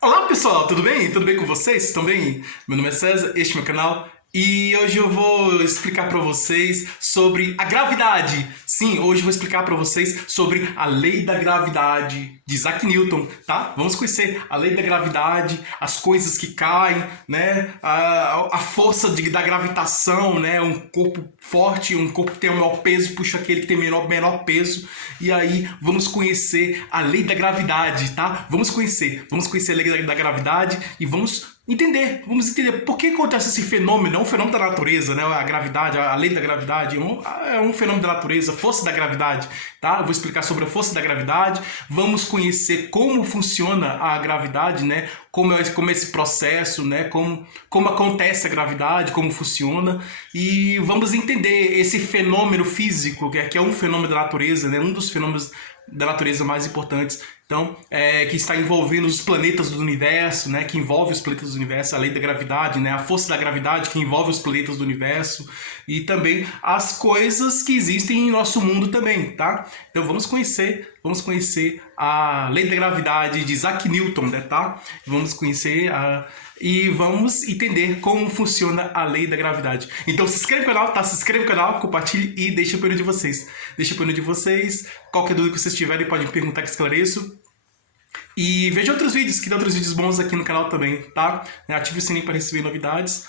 Olá pessoal, tudo bem? Tudo bem com vocês? Estão bem? Meu nome é César, este é meu canal e hoje eu vou explicar para vocês sobre a gravidade. Sim, hoje eu vou explicar para vocês sobre a lei da gravidade de Isaac Newton, tá? Vamos conhecer a lei da gravidade, as coisas que caem, né? A força da gravitação, né? Um corpo forte, um corpo que tem o maior peso puxa aquele que tem menor peso. E aí vamos conhecer a lei da gravidade, tá? Vamos conhecer a lei da gravidade e vamos entender por que acontece esse fenômeno, é um fenômeno da natureza, né? A gravidade, a lei da gravidade, é um fenômeno da natureza, força da gravidade, tá? Eu vou explicar sobre a força da gravidade, vamos conhecer como funciona a gravidade, né? Como é esse processo, né? Como acontece a gravidade, como funciona, e vamos entender esse fenômeno físico, que é um fenômeno da natureza, né? Um dos fenômenos da natureza mais importantes, então, que está envolvendo os planetas do universo, né, que envolve os planetas do universo, a lei da gravidade, né, a força da gravidade que envolve os planetas do universo e também as coisas que existem em nosso mundo também, tá? Então vamos conhecer a lei da gravidade de Isaac Newton, né, tá? Vamos conhecer e vamos entender como funciona a lei da gravidade. Então se inscreve no canal, tá? Se inscreve no canal, compartilhe e deixa a opinião de vocês. Qualquer dúvida que vocês tiverem pode me perguntar que esclareço. E veja outros vídeos, que tem outros vídeos bons aqui no canal também, tá? Ative o sininho para receber novidades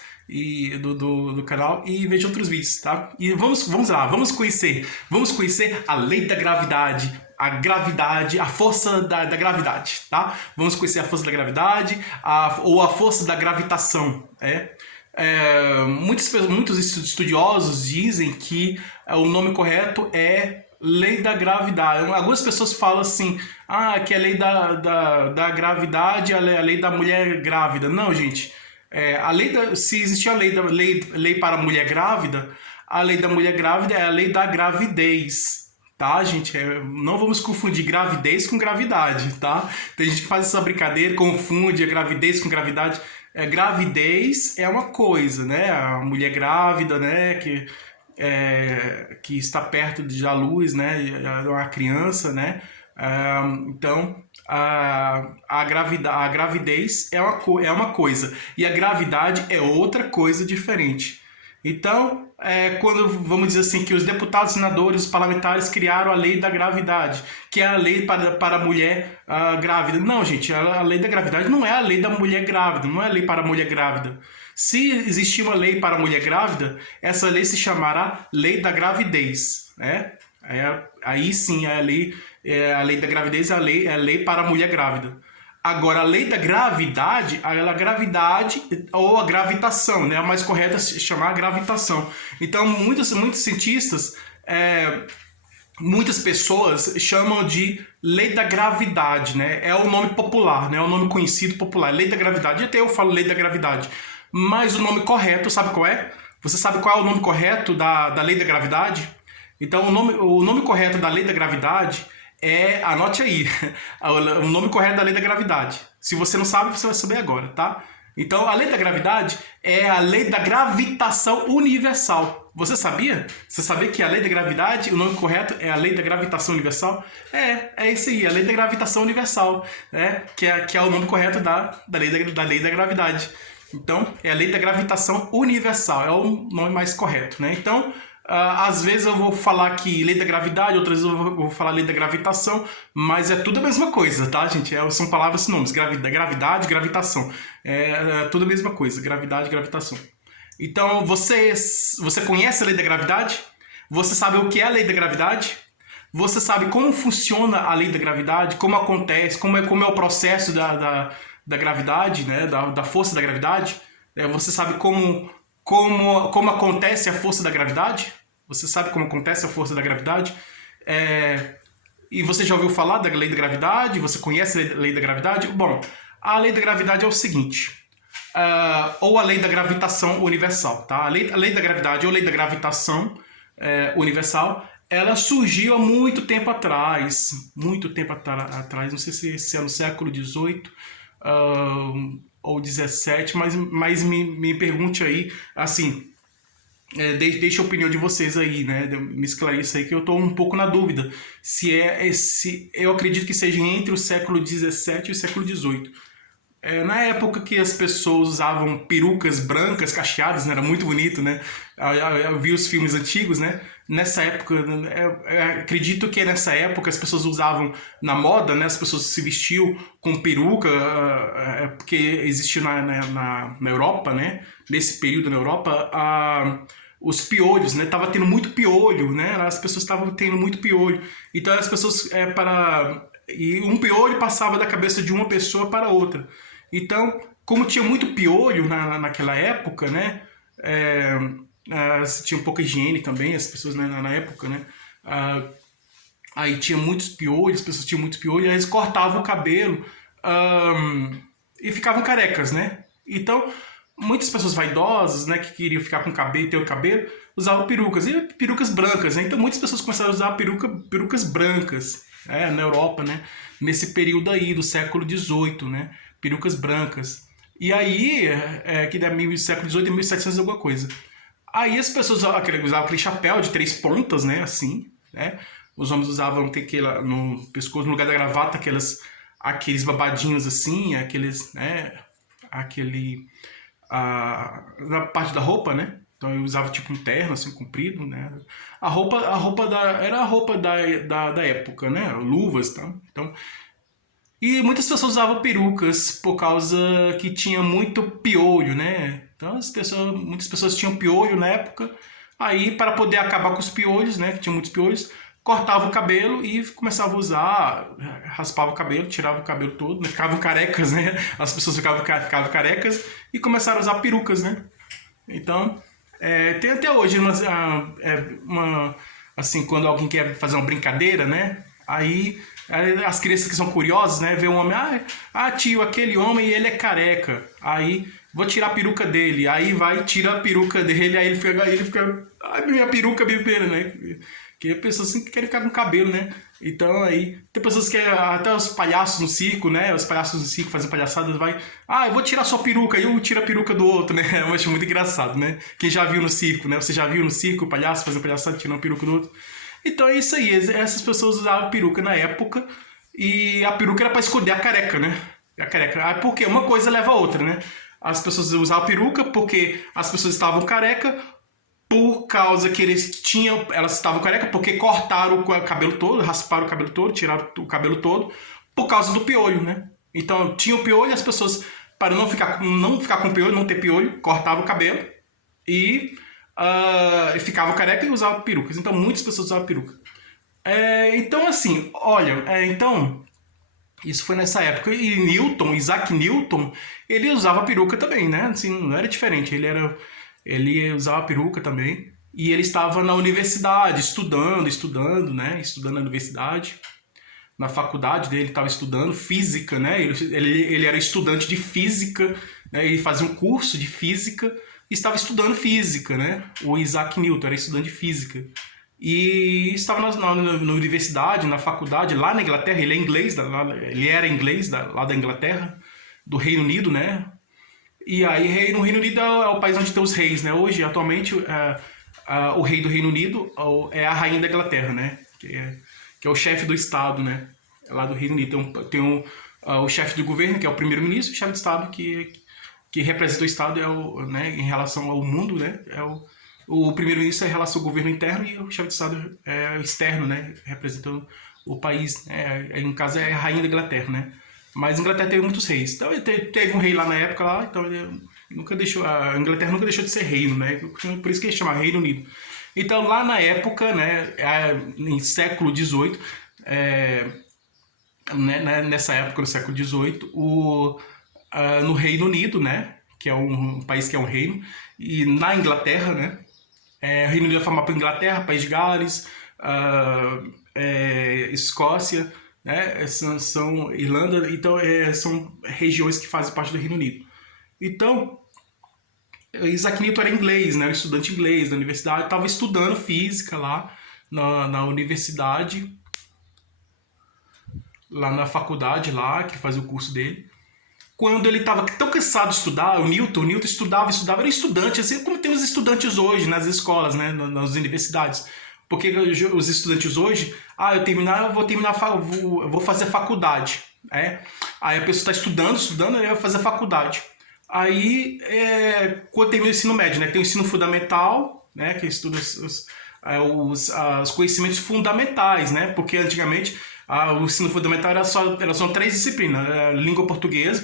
do canal e veja outros vídeos, tá? E vamos lá, vamos conhecer a lei da gravidade, a força da gravidade, tá? Vamos conhecer a força da gravidade ou a força da gravitação, muitos estudiosos dizem que o nome correto é lei da gravidade. Algumas pessoas falam assim, que é a lei da gravidade, a lei da mulher grávida. Não, gente. Se existir a lei para a mulher grávida, a lei da mulher grávida é a lei da gravidez. Tá, gente? Não vamos confundir gravidez com gravidade, tá? Tem gente que faz essa brincadeira, confunde a gravidez com gravidade. Gravidez é uma coisa, né? A mulher grávida, né? Que está perto da luz, né? Uma criança, né? Então, a gravidez é uma coisa e a gravidade é outra coisa diferente. Então, quando vamos dizer assim que os deputados, senadores, os parlamentares criaram a lei da gravidade, que é a lei para a mulher grávida. Não, gente, a lei da gravidade não é a lei da mulher grávida, não é a lei para a mulher grávida. Se existir uma lei para a mulher grávida, essa lei se chamará lei da gravidez, né? Aí sim a lei da gravidez é a lei para a mulher grávida. Agora, a lei da gravidade, a gravidade ou a gravitação, né? A mais correta é se chamar gravitação. Então, muitos cientistas, muitas pessoas chamam de lei da gravidade, né? É o nome popular, né? É o nome conhecido popular, lei da gravidade. Até eu falo lei da gravidade. Mas o nome correto, sabe qual é? Você sabe qual é o nome correto da lei da gravidade? Então, o nome correto da lei da gravidade anote aí, o nome correto da lei da gravidade. Se você não sabe, você vai saber agora, tá? Então, a lei da gravidade é a lei da gravitação universal. Você sabia? Você sabia que a lei da gravidade, o nome correto é a lei da gravitação universal? É isso aí, a lei da gravitação universal, né? Que é o nome correto da lei da gravidade. Então, é a lei da gravitação universal, é o nome mais correto, né? Então, às vezes eu vou falar aqui lei da gravidade, outras vezes eu vou falar lei da gravitação, mas é tudo a mesma coisa, tá, gente? São palavras sinônimos, gravidade, gravitação. É tudo a mesma coisa, gravidade, gravitação. Então, você conhece a lei da gravidade? Você sabe o que é a lei da gravidade? Você sabe como funciona a lei da gravidade? Como acontece? Como é o processo da gravidade, né? Da força da gravidade? Você sabe como acontece a força da gravidade? Você sabe como acontece a força da gravidade? E você já ouviu falar da lei da gravidade? Você conhece a lei da gravidade? Bom, a lei da gravidade é o seguinte, ou a lei da gravitação universal, tá? A lei da gravidade ou a lei da gravitação universal, ela surgiu há muito tempo atrás, não sei se é no século XVIII, ou 17, mas me pergunte aí, assim, deixa a opinião de vocês aí, né? Me esclareça aí que eu tô um pouco na dúvida. Se eu acredito que seja entre o século XVII e o século XVIII. Na época que as pessoas usavam perucas brancas, cacheadas, né? Era muito bonito, né? Eu vi os filmes antigos, né? Nessa época, acredito que nessa época as pessoas usavam na moda, né? As pessoas se vestiam com peruca, porque existiu na Europa, né? Nesse período na Europa, os piolhos, né? Tava tendo muito piolho, né? As pessoas estavam tendo muito piolho. Então as pessoas, e um piolho passava da cabeça de uma pessoa para outra. Então, como tinha muito piolho naquela época, né? Tinha pouca higiene também, as pessoas, né, na época, né? Aí tinha muitos piolhos, as pessoas tinham muitos piolhos, aí eles cortavam o cabelo e ficavam carecas, né? Então, muitas pessoas vaidosas, né, que queriam ficar com cabelo, ter o cabelo, usavam perucas, e perucas brancas, né? Então, muitas pessoas começaram a usar perucas brancas, na Europa, né? Nesse período aí do século XVIII, né? Perucas brancas. E aí, que da século XVIII e 1700 alguma coisa. Aí as pessoas usavam aquele chapéu de 3 pontas, né? Assim, né? Os homens usavam no pescoço, no lugar da gravata, aqueles babadinhos assim, aqueles, né? Na parte da roupa, né? Então eu usava tipo um terno assim comprido, né? Era a roupa da época, né? Luvas, tá? Então, e muitas pessoas usavam perucas por causa que tinha muito piolho, né? Então muitas pessoas tinham piolho na época. Aí, para poder acabar com os piolhos, né? Que tinha muitos piolhos, cortava o cabelo e começava a usar, raspava o cabelo, tirava o cabelo todo, né? Ficavam carecas, né? As pessoas ficavam carecas e começaram a usar perucas, né? Então, tem até hoje assim, quando alguém quer fazer uma brincadeira, né? Aí as crianças que são curiosas, né? Vê um homem, tio, aquele homem, ele é careca. Aí, vou tirar a peruca dele. Aí vai, tira a peruca dele, aí ele fica minha peruca, minha pena, né? Que pessoas assim que querem ficar com cabelo, né? Então aí, tem pessoas que até os palhaços no circo, né? Os palhaços no circo fazem palhaçadas, eu vou tirar sua peruca, aí um tira a peruca do outro, né? Eu acho muito engraçado, né? Quem já viu no circo, né? Você já viu no circo o palhaço fazendo palhaçada, tirando a peruca do outro? Então é isso aí, essas pessoas usavam peruca na época e a peruca era para esconder a careca, né? A careca. Porque uma coisa leva a outra, né? As pessoas usavam peruca porque as pessoas estavam careca, por causa que elas estavam careca, porque cortaram o cabelo todo, rasparam o cabelo todo, tiraram o cabelo todo, por causa do piolho, né? Então tinha o piolho, as pessoas, para não ficar com piolho, não ter piolho, cortavam o cabelo e ficavam careca e usavam perucas. Então muitas pessoas usavam peruca. Então assim, olha, isso foi nessa época. E Isaac Newton, ele usava peruca também, né? Assim, não era diferente, ele usava peruca também. E ele estava na universidade, estudando, né? Estudando na universidade. Na faculdade dele, estava estudando física, né? Ele era estudante de física, né? Ele fazia um curso de física e estava estudando física, né? O Isaac Newton era estudante de física. E estava na universidade, na faculdade, lá na Inglaterra. Ele é inglês, ele era inglês lá da Inglaterra, do Reino Unido, né? E aí no Reino Unido é o país onde tem os reis, né? Hoje, atualmente, o rei do Reino Unido é a rainha da Inglaterra, né? Que é o chefe do Estado, né? Lá do Reino Unido. Tem o chefe do governo, que é o primeiro-ministro, e o chefe de Estado, que representa o Estado, né, em relação ao mundo, né? O primeiro-ministro é em relação ao governo interno e o chefe de Estado é externo, né? Representando o país. No caso, é a rainha da Inglaterra, né? Mas a Inglaterra teve muitos reis. Então teve um rei lá na época, então ele nunca deixou, a Inglaterra nunca deixou de ser reino, né? Por isso que ele chama Reino Unido. Então lá na época, né, em século XVIII, nessa época, no século XVIII, no Reino Unido, né, que é um país que é um reino, e na Inglaterra, né, o Reino Unido é formado por Inglaterra, País de Gales, Escócia, né, são Irlanda, então são regiões que fazem parte do Reino Unido. Então, Isaac Newton era inglês, né, era estudante inglês da universidade, estava estudando física lá na universidade, lá na faculdade lá, que fazia o curso dele. quando ele estava tão cansado de estudar, o Newton estudava, era estudante, assim como tem os estudantes hoje nas escolas, né, nas universidades. Porque os estudantes hoje, eu vou fazer faculdade, né? Aí a pessoa está estudando, e vai fazer faculdade. Aí, quando termina o ensino médio, né, tem o ensino fundamental, né, que estuda os conhecimentos fundamentais, né, porque antigamente o ensino fundamental era só 3 disciplinas: língua portuguesa,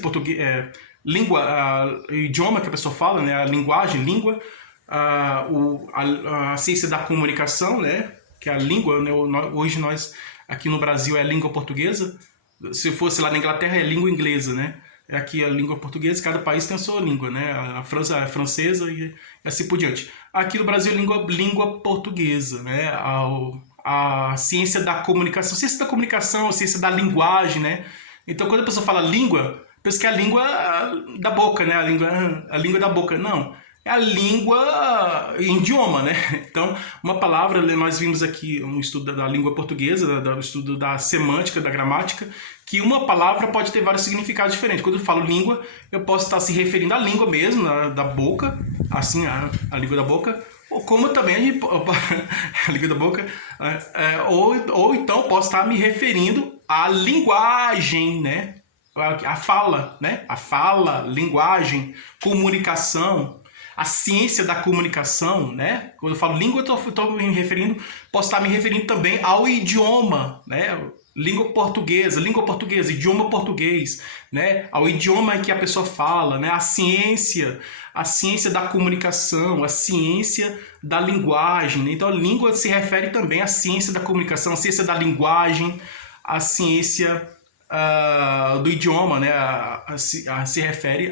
idioma que a pessoa fala, né, a linguagem, língua, a ciência da comunicação, né, que é a língua, né, hoje nós aqui no Brasil é a língua portuguesa, se fosse lá na Inglaterra é língua inglesa, né, aqui a língua portuguesa, cada país tem a sua língua, né, a França é francesa e assim por diante. Aqui no Brasil é língua portuguesa, né, a ciência da comunicação, ciência da linguagem, né, então quando a pessoa fala língua, pensa que é a língua da boca, né, a língua da boca, não. É a língua idioma, né? Então, uma palavra, nós vimos aqui um estudo da língua portuguesa, do estudo da semântica, da gramática, que uma palavra pode ter vários significados diferentes. Quando eu falo língua, eu posso estar se referindo à língua mesmo, da boca, assim, a língua da boca, ou como também a língua da boca, ou então posso estar me referindo à linguagem, né? A fala, né? A fala, linguagem, comunicação, a ciência da comunicação, né? Quando eu falo língua, eu estou me referindo, posso estar me referindo também ao idioma, né? Língua portuguesa, idioma português, né? Ao idioma que a pessoa fala, né? A ciência da comunicação, a ciência da linguagem, né? Então a língua se refere também à ciência da comunicação, à ciência da linguagem, à ciência do idioma, né? Se refere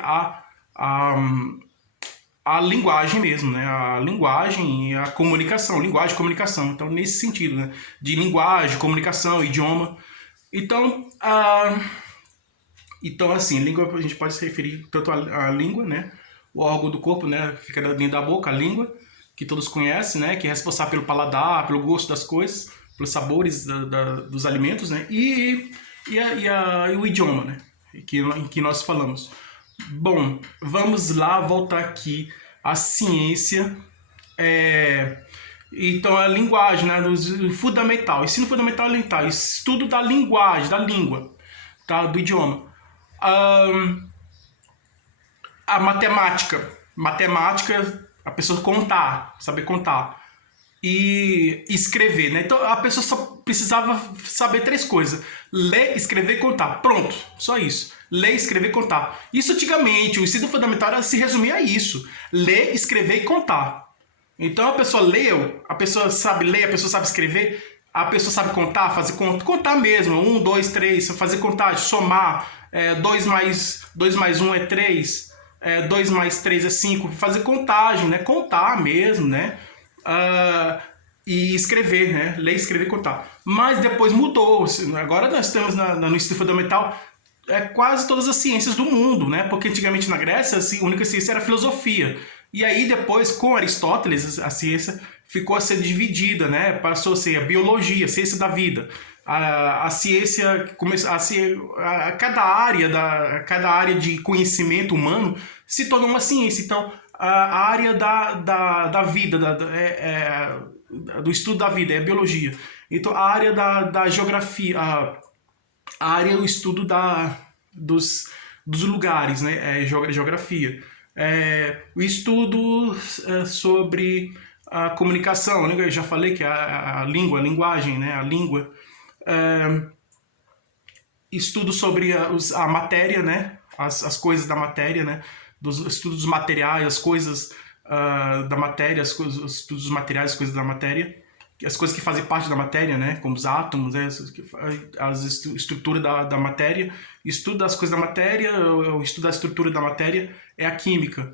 a linguagem mesmo, né? A linguagem e a comunicação, linguagem e comunicação. Então, nesse sentido, né? De linguagem, comunicação, idioma. Então, assim, língua, a gente pode se referir tanto à língua, né? O órgão do corpo, né? Fica dentro da boca, a língua, que todos conhecem, né? Que é responsável pelo paladar, pelo gosto das coisas, pelos sabores dos alimentos, né? E o idioma, né? Que nós falamos. Bom, vamos lá voltar aqui à ciência. Então, a linguagem, né, fundamental, ensino fundamental elementar, estudo da linguagem, da língua, tá, do idioma. A matemática, a pessoa contar, saber contar. E escrever, né? Então a pessoa só precisava saber 3 coisas: ler, escrever e contar. Pronto, só isso. Ler, escrever e contar. Isso antigamente, o ensino fundamental se resumia a isso: ler, escrever e contar. Então a pessoa leu, a pessoa sabe ler, a pessoa sabe escrever, a pessoa sabe contar, fazer contar mesmo. 1, 2, 3, fazer contagem, somar. 2 mais 1 é 3, 2 mais 3 é 5, fazer contagem, né? Contar mesmo, né? E escrever, né? Ler, escrever e contar. Mas depois mudou. Agora nós estamos no ensino fundamental quase todas as ciências do mundo, né? Porque antigamente na Grécia a única ciência era a filosofia. E aí depois, com Aristóteles, a ciência ficou a ser dividida, né? Passou a ser a biologia, a ciência da vida. A ciência começou a ser cada área de conhecimento humano se tornou uma ciência. Então a área da vida, do estudo da vida, é a biologia. Então, a área da geografia, a área do estudo dos lugares, né, é geografia. O estudo sobre a comunicação, né, eu já falei que é a língua, a linguagem, né, a língua. Estudo sobre a matéria, né, as coisas da matéria, né, dos estudos materiais, as coisas da matéria, os estudos materiais, as coisas da matéria, as coisas que fazem parte da matéria, né, como os átomos, né, a estrutura da matéria. Estudo das coisas da matéria, o estudo da estrutura da matéria é a química.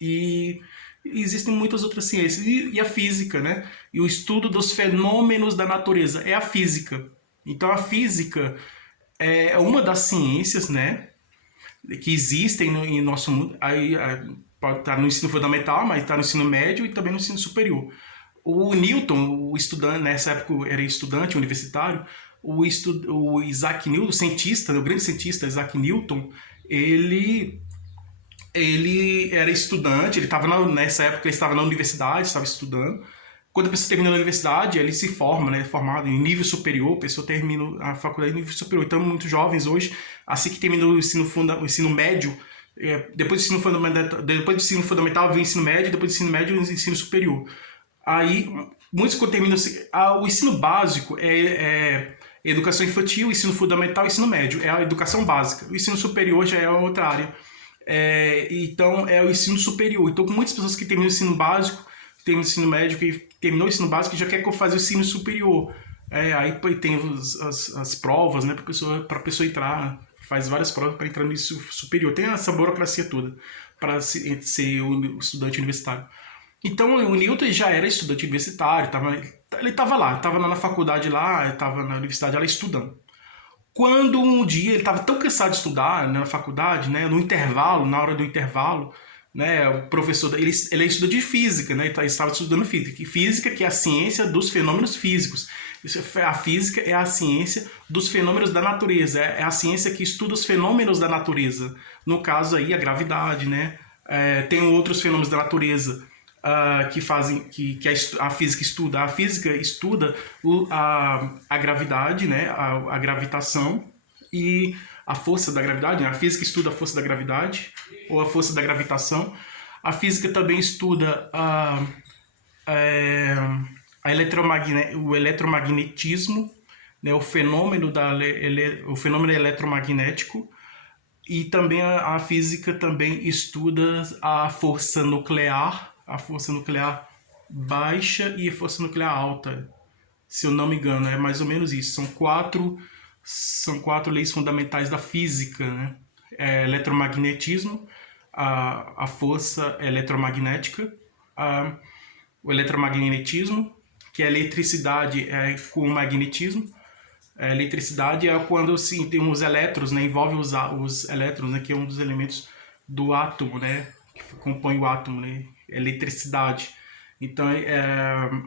E existem muitas outras ciências. E a física, né, e o estudo dos fenômenos da natureza é a física. Então a física é uma das ciências, né, que existem em nosso mundo. Aí pode estar no ensino fundamental, mas está no ensino médio e também no ensino superior. O Newton, o estudante, nessa época era estudante universitário, o Isaac Newton, o cientista, o grande cientista Isaac Newton, ele era estudante, nessa época ele estava na universidade, estava estudando. Quando a pessoa termina a universidade, ele se forma, né, formado em nível superior, a pessoa termina a faculdade em nível superior. Então, muitos jovens hoje, assim que termina o ensino médio, depois do ensino fundamental vem o ensino médio, depois do ensino médio o ensino superior. Aí, muitos quando terminam o ensino básico é educação infantil, ensino fundamental e ensino médio, é a educação básica. O ensino superior já é outra área. Então, é o ensino superior. Então, muitas pessoas que terminam o ensino básico, terminam o ensino médio, que terminou o ensino básico, já quer fazer o ensino superior. Aí tem as provas, né, para a pessoa entrar, faz várias provas para entrar no ensino superior. Tem essa burocracia toda para ser um estudante universitário. Então, o Newton já era estudante universitário, ele estava lá, estava na faculdade lá, estava na universidade lá estudando. Quando um dia ele estava tão cansado de estudar, né, na faculdade, né, no intervalo, na hora do intervalo, né, o professor, ele é estudante de física, né, ele estava estudando física. E física, que é a ciência dos fenômenos físicos. A física é a ciência dos fenômenos da natureza, é a ciência que estuda os fenômenos da natureza. No caso aí, a gravidade, né, tem outros fenômenos da natureza. Que a física estuda. A física estuda a gravidade, né, a gravitação e a força da gravidade. Né? A física estuda a força da gravidade ou a força da gravitação. A física também estuda o eletromagnetismo, né, o fenômeno eletromagnético. E também a física também estuda a força nuclear baixa e a força nuclear alta, se eu não me engano, é mais ou menos isso. São quatro leis fundamentais da física, né? Eletromagnetismo, a força eletromagnética, o eletromagnetismo, que é a eletricidade com o magnetismo. A eletricidade é quando tem os elétrons, né? Envolve os elétrons, né? Que é um dos elementos do átomo, né? Que compõe o átomo, né? Eletricidade. Então,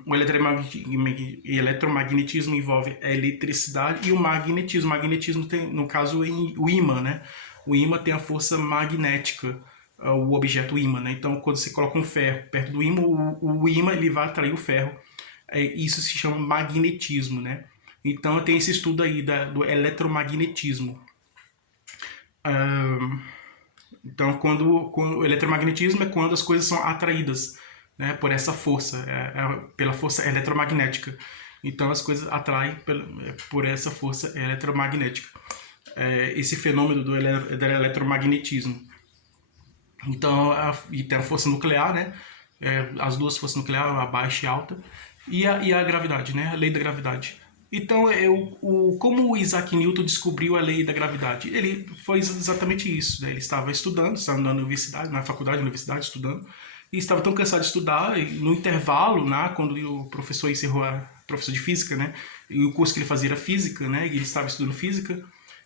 o eletromagnetismo envolve a eletricidade e o magnetismo. O magnetismo tem, no caso, o ímã, né? O ímã tem a força magnética, o objeto ímã, né? Então, quando você coloca um ferro perto do ímã, o ímã ele vai atrair o ferro. Isso se chama magnetismo, né? Então, tem esse estudo aí do eletromagnetismo. Então, quando o eletromagnetismo é quando as coisas são atraídas, né, por essa força, pela força eletromagnética. Então, as coisas atraem por essa força eletromagnética. Esse fenômeno do eletromagnetismo. Então, e tem a força nuclear, né? As duas forças nucleares, a baixa e a alta. E a gravidade, né? A lei da gravidade. Então, como o Isaac Newton descobriu a lei da gravidade? Ele foi exatamente isso, né? Ele estava estudando, estava na universidade, na faculdade, na universidade, estudando, e estava tão cansado de estudar, e no intervalo, né, quando o professor encerrou, professor de física, né, e o curso que ele fazia era física, né, e ele estava estudando física,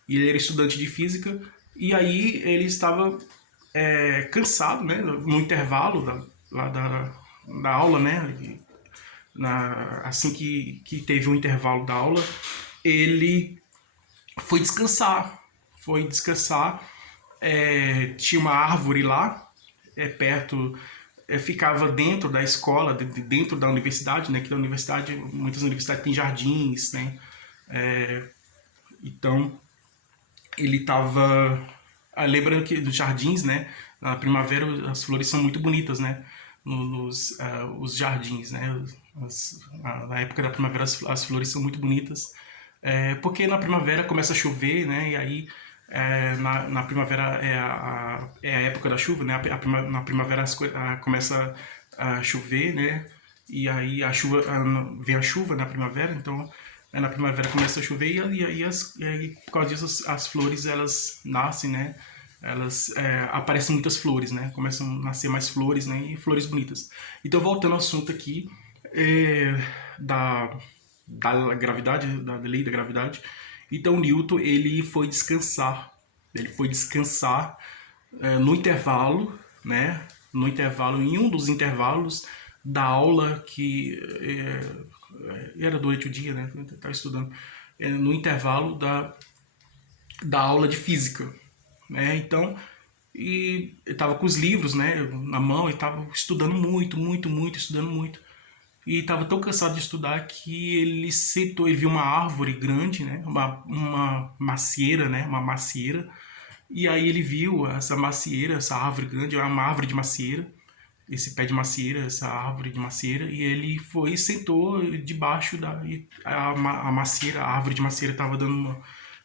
e ele era estudante de física, e aí ele estava cansado, né, no intervalo da aula, né, assim que teve um intervalo da aula, ele foi descansar. Tinha uma árvore lá, perto, ficava dentro da escola, dentro da universidade, né? Que da universidade, muitas universidades têm jardins, né? Então, ele estava... lembrando que dos jardins, né? Na primavera as flores são muito bonitas, né? Os jardins, né? Na época da primavera as flores são muito bonitas, porque na primavera começa a chover, né? E aí na primavera é a época da chuva, né? Na primavera começa a chover, né? E aí vem a chuva na primavera, então na primavera começa a chover e aí por causa disso as flores elas nascem, né? Elas aparecem muitas flores, né? Começam a nascer mais flores, né? E flores bonitas. Então, voltando ao assunto aqui da gravidade, da lei da gravidade. Então, Newton ele foi descansar. No intervalo, né? Em um dos intervalos da aula que era durante o dia, né? Eu estava estudando. no intervalo da aula de física, né? Então, e eu estava com os livros, né, na mão, e estava estudando muito, muito, muito, estudando muito. E estava tão cansado de estudar que ele sentou e viu uma árvore grande, né, uma macieira, né, uma macieira. E aí ele viu essa macieira, essa árvore grande, é uma árvore de macieira, esse pé de macieira, essa árvore de macieira, e ele foi e sentou debaixo da a macieira, a árvore de macieira estava dando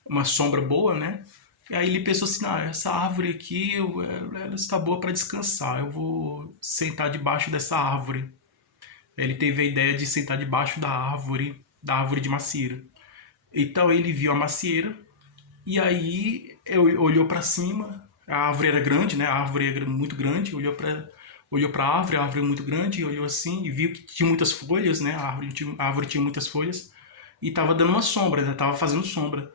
uma sombra boa, né? E aí ele pensou assim, essa árvore aqui, ela está boa para descansar, eu vou sentar debaixo dessa árvore. Ele teve a ideia de sentar debaixo da árvore de macieira. Então ele viu a macieira, e aí olhou para cima, a árvore era grande, né? A árvore era muito grande, olhou para a árvore muito grande, olhou assim e viu que tinha muitas folhas, né? A árvore tinha muitas folhas e estava dando uma sombra, estava fazendo sombra.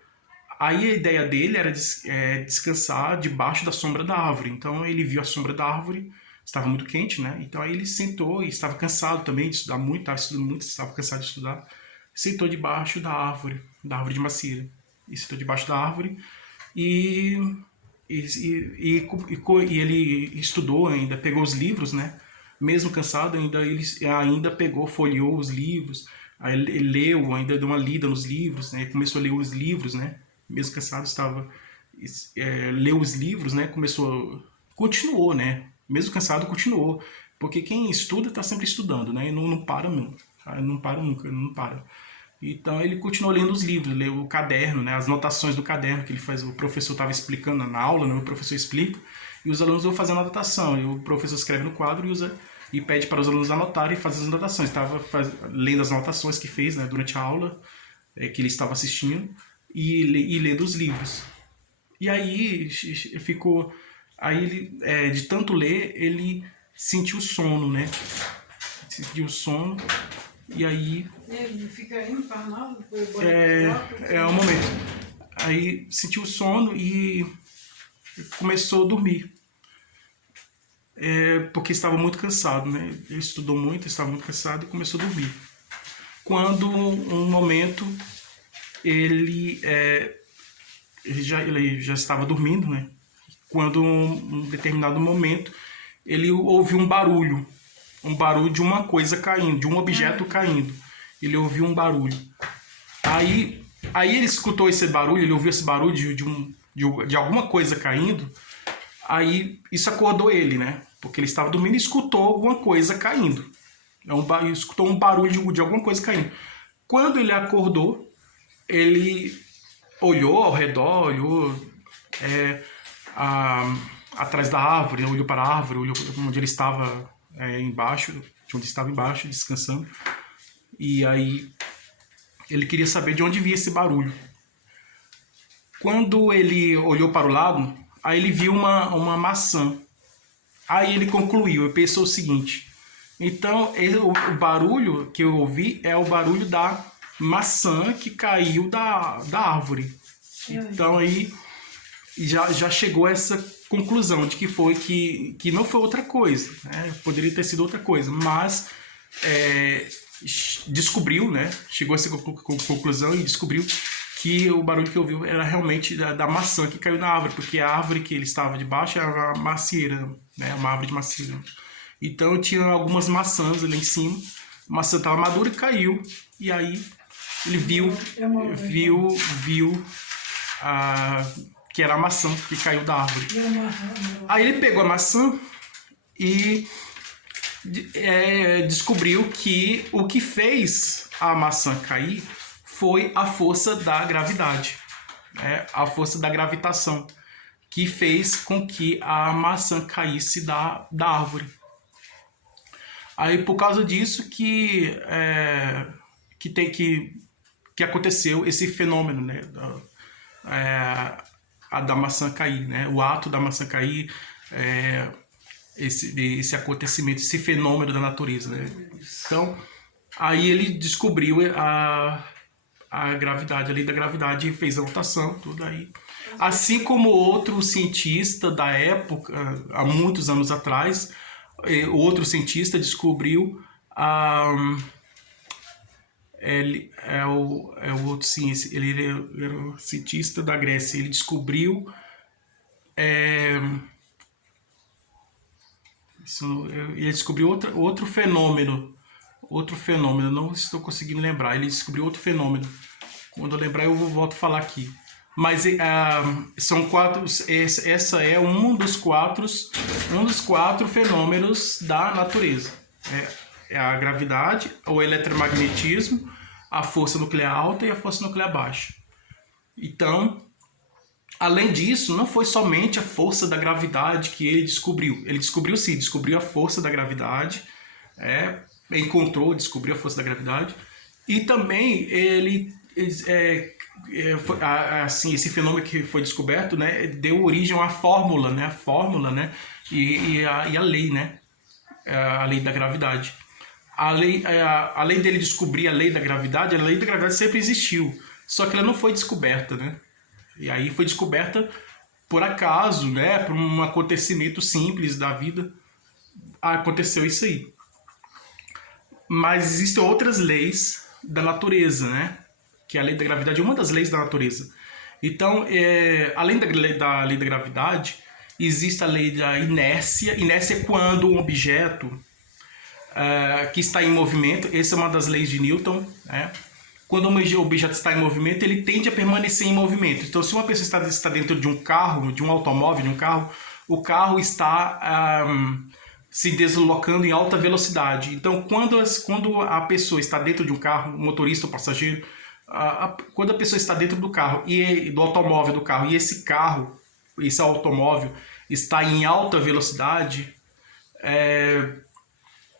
Aí a ideia dele era descansar debaixo da sombra da árvore. Então ele viu a sombra da árvore, estava muito quente, né? Então aí ele sentou e estava cansado também de estudar muito, estava estudando muito, estava cansado de estudar. Sentou debaixo da árvore de macieira. E sentou debaixo da árvore e, e ele estudou ainda, pegou os livros, né? Mesmo cansado, ele ainda pegou, folheou os livros, aí ele leu, ainda deu uma lida nos livros, né? Começou a ler os livros, né? Mesmo cansado, leu os livros, né? Continuou, né? Mesmo cansado, continuou. Porque quem estuda está sempre estudando, né? E não para nunca. Não para nunca, não para. Então ele continuou lendo os livros, leu o caderno, né? As anotações do caderno que ele faz. O professor estava explicando na aula, né? O professor explica, e os alunos vão fazendo anotação. E o professor escreve no quadro e pede para os alunos anotarem e fazer as anotações. Estava lendo as anotações que fez, né? Durante a aula que ele estava assistindo e lendo os livros. E aí ficou... Aí ele, de tanto ler, ele sentiu sono, né? Sentiu sono, e aí... Ele fica empanado? É um momento. Aí sentiu sono e começou a dormir. Porque estava muito cansado, né? Ele estudou muito, estava muito cansado e começou a dormir. Quando um momento ele já estava dormindo, né? Quando um determinado momento ele ouviu um barulho de uma coisa caindo, de um objeto caindo. Ele ouviu um barulho. Aí ele escutou esse barulho, ele ouviu esse barulho de alguma coisa caindo. Aí isso acordou ele, né? Porque ele estava dormindo e escutou alguma coisa caindo. Escutou um barulho de alguma coisa caindo. Quando ele acordou, ele olhou ao redor, olhou atrás da árvore, olhou para a árvore, olhou onde ele estava embaixo, descansando. E aí ele queria saber de onde vinha esse barulho. Quando ele olhou para o lado, aí ele viu uma maçã. Aí ele concluiu, ele pensou o seguinte: então o barulho que eu ouvi é o barulho da maçã que caiu da árvore. Então aí já chegou a essa conclusão de que não foi outra coisa, né? Poderia ter sido outra coisa, mas descobriu, né? Chegou a essa conclusão e descobriu que o barulho que ouviu era realmente da maçã que caiu na árvore, porque a árvore que ele estava debaixo era uma macieira, né? Uma árvore de macieira. Então tinha algumas maçãs ali em cima, a maçã estava madura e caiu, e aí ele viu que era a maçã que caiu da árvore. Aí ele pegou a maçã e descobriu que o que fez a maçã cair foi a força da gravidade, né? A força da gravitação, que fez com que a maçã caísse da árvore. Aí por causa disso que aconteceu esse fenômeno, né? Da maçã cair, né? O ato da maçã cair, esse acontecimento, esse fenômeno da natureza, né? Então, aí ele descobriu a gravidade, a lei da gravidade, e fez a rotação, tudo aí. Assim como outro cientista da época, há muitos anos atrás, outro cientista descobriu Ele é o outro ciência, ele era um cientista da Grécia. Ele descobriu ele descobriu outro fenômeno, não estou conseguindo lembrar. Ele descobriu outro fenômeno. Quando eu lembrar, eu volto a falar aqui. Mas são quatro. Essa é um dos quatro fenômenos da natureza. É a gravidade, o eletromagnetismo, a força nuclear alta e a força nuclear baixa. Então, além disso, não foi somente a força da gravidade que ele descobriu. Ele descobriu sim, descobriu a força da gravidade, descobriu a força da gravidade, e também ele assim, esse fenômeno que foi descoberto, né, deu origem à fórmula, né, e a lei, né, a lei da gravidade. Além dele descobrir a lei da gravidade sempre existiu, só que ela não foi descoberta, né? E aí foi descoberta por acaso, né, por um acontecimento simples da vida, aconteceu isso aí. Mas existem outras leis da natureza, né? Que a lei da gravidade é uma das leis da natureza. Então, além da lei da gravidade, existe a lei da inércia. Inércia é quando um objeto que está em movimento, essa é uma das leis de Newton, né? Quando um objeto está em movimento, ele tende a permanecer em movimento. Então, se uma pessoa está dentro de um carro, de um automóvel, de um carro, o carro está se deslocando em alta velocidade. Então, quando a pessoa está dentro de um carro, o motorista ou passageiro, quando a pessoa está dentro do carro e do automóvel do carro, e esse automóvel está em alta velocidade,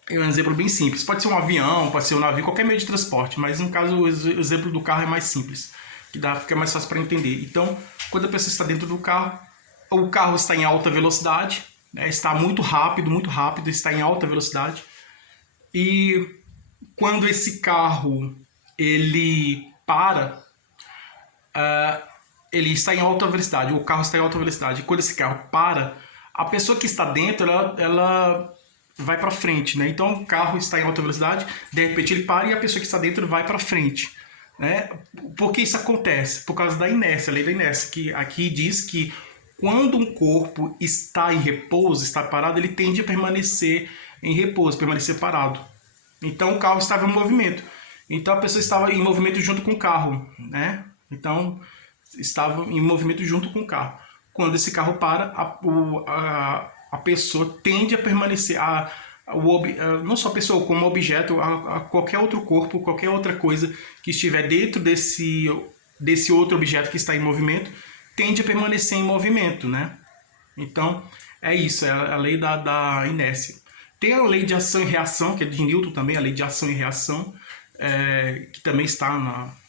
é um exemplo bem simples. Pode ser um avião, pode ser um navio, qualquer meio de transporte, mas no caso o exemplo do carro é mais simples, fica mais fácil para entender. Então, quando a pessoa está dentro do carro, o carro está em alta velocidade, né, está muito rápido, está em alta velocidade. E quando esse carro ele para, ele está em alta velocidade, o carro está em alta velocidade. E quando esse carro para, a pessoa que está dentro, ela vai para frente, né? Então o carro está em alta velocidade, de repente ele para e a pessoa que está dentro vai para frente, né? Por que isso acontece? Por causa da inércia, a lei da inércia, que aqui diz que quando um corpo está em repouso, está parado, ele tende a permanecer em repouso, permanecer parado. Então o carro estava em movimento. Então a pessoa estava em movimento junto com o carro, né? Então estava em movimento junto com o carro. Quando esse carro para, a pessoa tende a permanecer, não só a pessoa, como objeto, a qualquer outro corpo, qualquer outra coisa que estiver dentro desse outro objeto que está em movimento, tende a permanecer em movimento, né? Então, é isso, é a lei da inércia. Tem a lei de ação e reação, que é de Newton também, a lei de ação e reação, que também está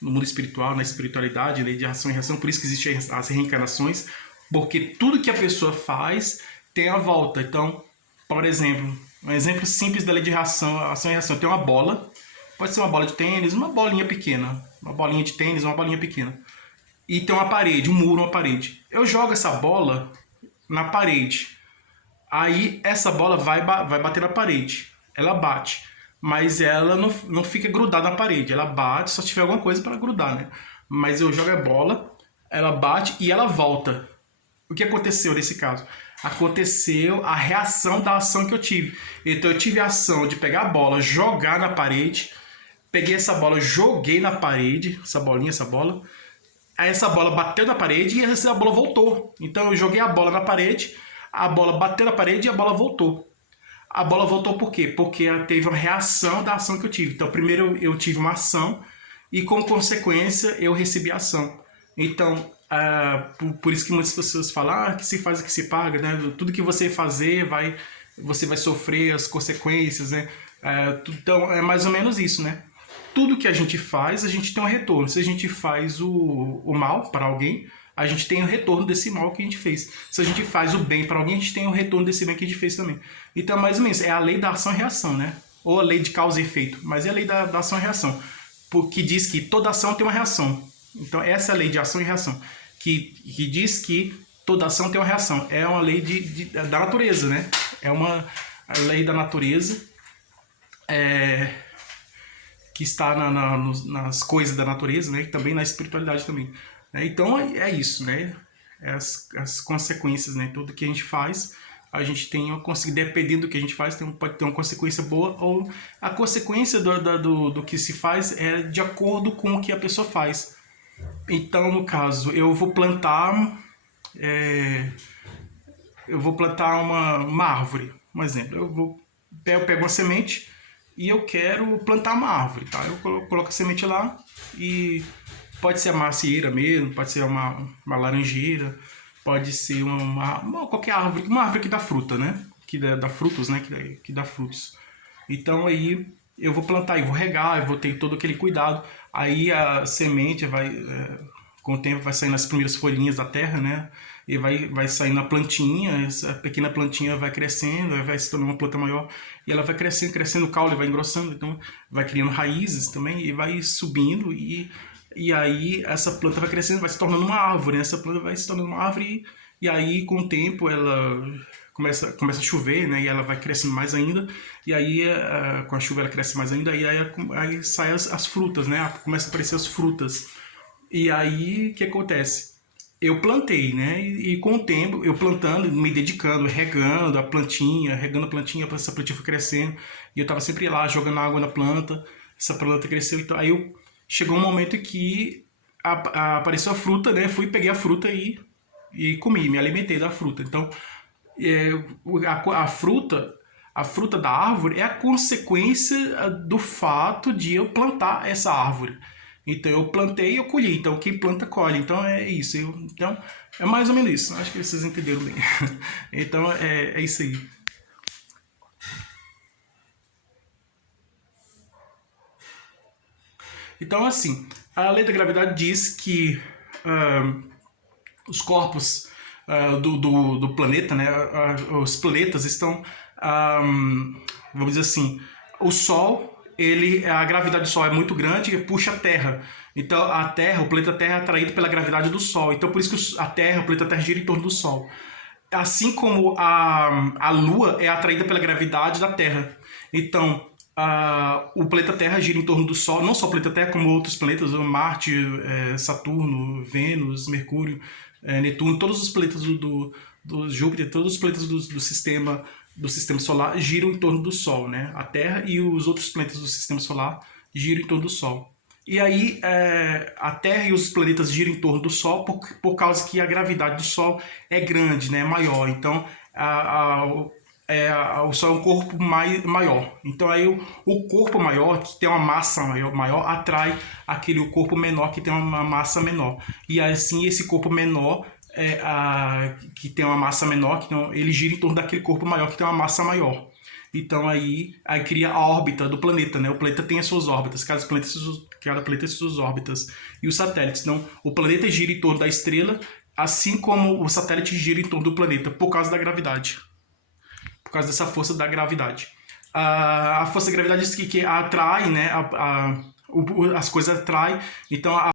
no mundo espiritual, na espiritualidade, a lei de ação e reação, por isso que existem as reencarnações, porque tudo que a pessoa faz tem a volta. Então, por exemplo, um exemplo simples da lei de ação e reação. Tem uma bola, pode ser uma bola de tênis, uma bolinha pequena, uma bolinha de tênis, uma bolinha pequena. E tem uma parede, um muro, uma parede. Eu jogo essa bola na parede. Aí essa bola vai bater na parede. Ela bate, mas ela não fica grudada na parede. Ela bate, só se tiver alguma coisa para grudar, né? Mas eu jogo a bola, ela bate e ela volta. O que aconteceu nesse caso? Aconteceu a reação da ação que eu tive. Então eu tive a ação de pegar a bola, jogar na parede, peguei essa bola, joguei na parede, essa bola, aí essa bola bateu na parede e essa bola voltou. Então eu joguei a bola na parede, a bola bateu na parede e a bola voltou. A bola voltou por quê? Porque ela teve uma reação da ação que eu tive. Então primeiro eu tive uma ação e como consequência eu recebi a ação. Então, por isso que muitas pessoas falam que se faz o que se paga, né? Tudo que você fazer, você vai sofrer as consequências, né? Então, é mais ou menos isso, né? Tudo que a gente faz, a gente tem um retorno. Se a gente faz o mal para alguém, a gente tem o retorno desse mal que a gente fez. Se a gente faz o bem para alguém, a gente tem o retorno desse bem que a gente fez também. Então, mais ou menos, é a lei da ação e reação, né? Ou a lei de causa e efeito, mas é a lei da ação e reação, porque diz que toda ação tem uma reação. Então, essa é a lei de ação e reação, que diz que toda ação tem uma reação. É uma lei da natureza, né? É uma lei da natureza que está nas coisas da natureza, né? E também na espiritualidade também. Então é isso, né? As consequências, né? Tudo que a gente faz, a gente tem uma consequência, dependendo do que a gente faz, pode ter uma consequência boa, ou a consequência do que se faz é de acordo com o que a pessoa faz. Então, no caso, eu vou plantar uma árvore, um exemplo. Eu pego uma semente e eu quero plantar uma árvore, tá? Eu coloco a semente lá e pode ser a macieira mesmo, pode ser uma laranjeira, pode ser qualquer árvore, uma árvore que dá fruta, né? Que dá frutos, né? Que dá frutos. Então aí eu vou plantar, eu vou regar, eu vou ter todo aquele cuidado. Aí a semente com o tempo vai saindo as primeiras folhinhas da terra, né? E vai saindo a plantinha, essa pequena plantinha vai crescendo, vai se tornando uma planta maior, e ela vai crescendo o caule, vai engrossando, então vai criando raízes também, e vai subindo, e aí essa planta vai crescendo, vai se tornando uma árvore, né? Essa planta vai se tornando uma árvore, e aí com o tempo ela começa a chover, né? E ela vai crescendo mais ainda, e aí com a chuva ela cresce mais ainda, e aí saem as frutas, né? Começa a aparecer as frutas. E aí o que acontece? Eu plantei, né? E com o tempo, eu plantando, me dedicando, regando a plantinha para essa plantinha foi crescendo. E eu tava sempre lá jogando água na planta, essa planta cresceu. Então aí chegou um momento que apareceu a fruta, né? Fui, peguei a fruta e comi, me alimentei da fruta. Então a fruta da árvore é a consequência do fato de eu plantar essa árvore. Então eu plantei e eu colhi. Então quem planta colhe. Então é isso. Então é mais ou menos isso. Acho que vocês entenderam bem. Então é isso aí. Então assim, a lei da gravidade diz que os corpos do planeta, né, os planetas estão, vamos dizer assim, o Sol, a gravidade do Sol é muito grande e puxa a Terra. Então o planeta Terra é atraído pela gravidade do Sol. Então por isso que o planeta Terra gira em torno do Sol. Assim como a Lua é atraída pela gravidade da Terra. Então o planeta Terra gira em torno do Sol, não só o planeta Terra, como outros planetas, Marte, Saturno, Vênus, Mercúrio, Netuno, todos os planetas do Júpiter, todos os planetas do sistema solar giram em torno do Sol, né? A Terra e os outros planetas do sistema solar giram em torno do Sol. E aí a Terra e os planetas giram em torno do Sol por causa que a gravidade do Sol é grande, né? É maior. Então o Sol é um corpo maior. Então aí o corpo maior, que tem uma massa maior, atrai aquele corpo menor que tem uma massa menor. E assim esse corpo menor, que tem uma massa menor, ele gira em torno daquele corpo maior que tem uma massa maior. Então aí cria a órbita do planeta, né? O planeta tem as suas órbitas, cada planeta tem suas órbitas. E os satélites. Então o planeta gira em torno da estrela, assim como o satélite gira em torno do planeta, por causa da gravidade. Por causa dessa força da gravidade. A força da gravidade diz que atrai, né? As coisas atraem. Então